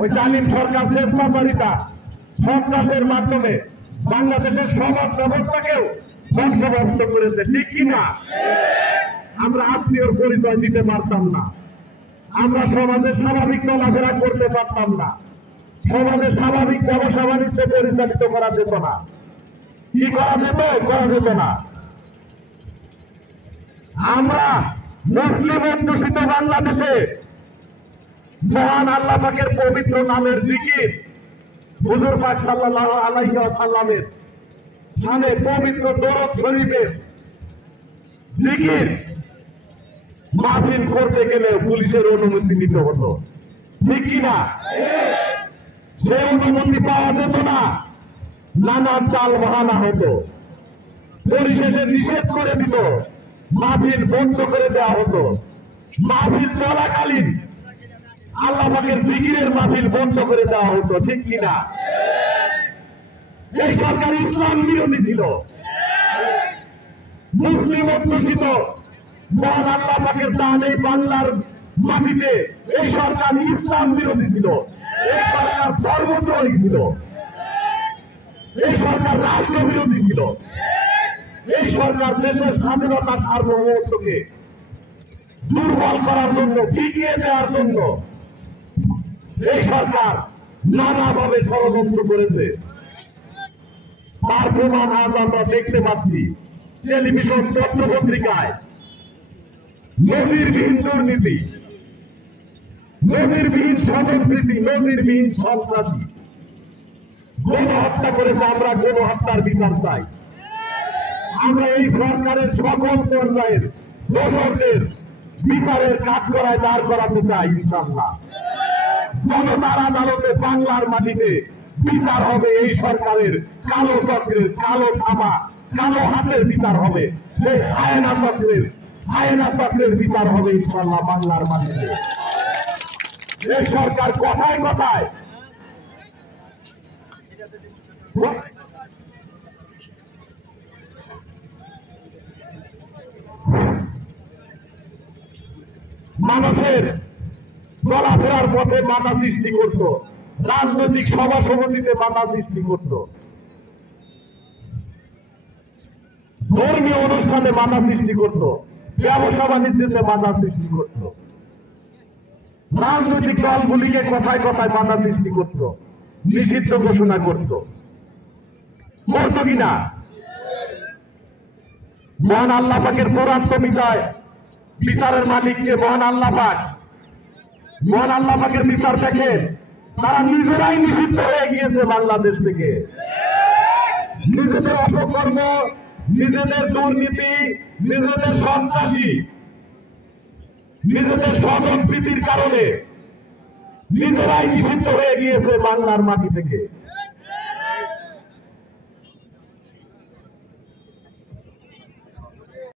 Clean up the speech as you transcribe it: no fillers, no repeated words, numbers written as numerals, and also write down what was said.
ওই জালিম সরকার চেষ্টাকারিতা সন্ত্রাসের মাধ্যমে বাংলাদেশের সমাজ ব্যবস্থাকেও ধ্বংসভ্রষ্ট করেছে, ঠিক কিনা? আমরা আত্মীয়র পরিচয় দিতে পারতাম না, আমরা সমাজে স্বাভাবিক চলাফেরা করতে পারতাম না, সমাজে স্বাভাবিক ব্যবসা বাণিজ্য পরিচালিত করা যেত না। কি করা যেত? করা যেত না। আমরা মুসলিম অধ্যুষিত বাংলাদেশে মহান আল্লাহ পাকের পবিত্র নামের জিকির, হুজুর পাক সাল্লাল্লাহু আলাইহি ওয়াসাল্লামের শানে পবিত্র দরুদ শরীফের জিকির মাহফিল করতে গেলে পুলিশের অনুমতি নিতে হতো, ঠিক কিনা? সেই অনুমতি পাওয়া যেত না, নানা চাল বাহানা হতো, পরিশেষে নিষেধ করে দিত, মাহফিল বন্ধ করে দেওয়া হতো। মাহফিল চলাকালীন আল্লাহ পাকের জিকিরের মাহফিল বন্ধ করে দেওয়া হতো, ঠিক কিনা? এই সরকার ইসলাম বিরোধী ছিল, মুসলিম অধ্যুষিত মহান আল্লাহ পাকের দান এই বাংলার মাটিতে এই সরকার ইসলাম বিরোধী ছিল, এই সরকার ধর্মদ্রোহী ছিল, এই সরকার রাষ্ট্র বিরোধী ছিল, এই সরকার দেশের স্বাধীনতা সার্বভৌমত্বকে দুর্বল করার জন্য, পিছিয়ে দেওয়ার জন্য এই সরকার নানাভাবে ষড়যন্ত্র করেছে। তার প্রমাণ আজ আমরা দেখতে পাচ্ছি টেলিভিশন, পত্র পত্রিকায়। নজিরবিহীন দুর্নীতি, নজিরবিহীন স্বজনপ্রীতি, নজিরবিহীন সন্ত্রাসী গণহত্যা করেছে। আমরা গণহত্যার বিচার চাই। আমরা এই সরকারের সকল পর্যায়ের দোষরদের বিচারের কাঠগড়ায় দাঁড় করাতে চাই। ইনশাআল্লাহ জনতার আদালতে বাংলার মাটিতে বিচার হবে। এই সরকারের কালো চক্রের, কালো থাবা, কালো হাতের বিচার হবে। সেই আয়না চক্রের বিচার হবে ইনশাআল্লাহ বাংলার মাটিতে। এই সরকার কথায় কথায় মানুষের চলাফেরার পথে বাধা সৃষ্টি করত, রাজনৈতিক সভা সমিতিতে বাধা সৃষ্টি করত, ধর্মীয় অনুষ্ঠানে বাধা সৃষ্টি করত, ব্যবসা বাণিজ্যতে বাধা সৃষ্টি করত, রাজনৈতিক দলগুলিকে কথায় কথায় বাধা সৃষ্টি করত, নিষিদ্ধ ঘোষণা করত, করত কিনা? মহান আল্লাহ পাকের চূড়ান্ত বিচারের মালিককে মহান আল্লাহ পাক, মহান আল্লাহ পাকের বিচার থেকে তারা নিজেরাই নিষিদ্ধ হয়ে গিয়েছে বাংলাদেশ থেকে। নিজেদের অপকর্ম, নিজেদের দুর্নীতি, নিজেদের সন্ত্রাসী, নিজেদের স্বজনপ্রীতির কারণে নিজেরাই নিষিদ্ধ হয়ে গিয়েছে বাংলার মাটি থেকে।